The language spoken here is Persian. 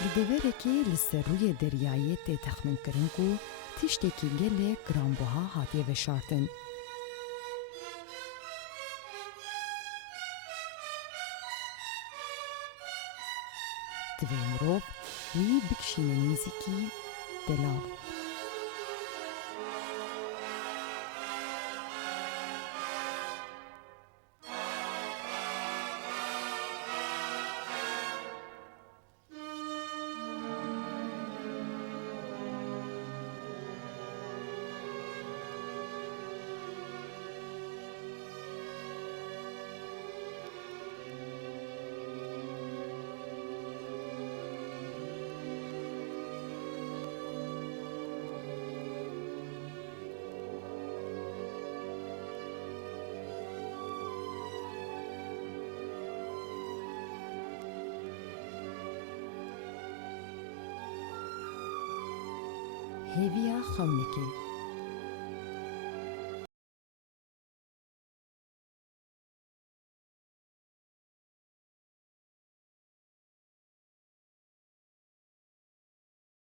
لدورکی لسروی دریایی تی تخمین کرنکو تشتکی گله گرانبوها هاتیه وشارتن. دوی مروف وی بکشین نیزیکی دلال. هیویا خونکی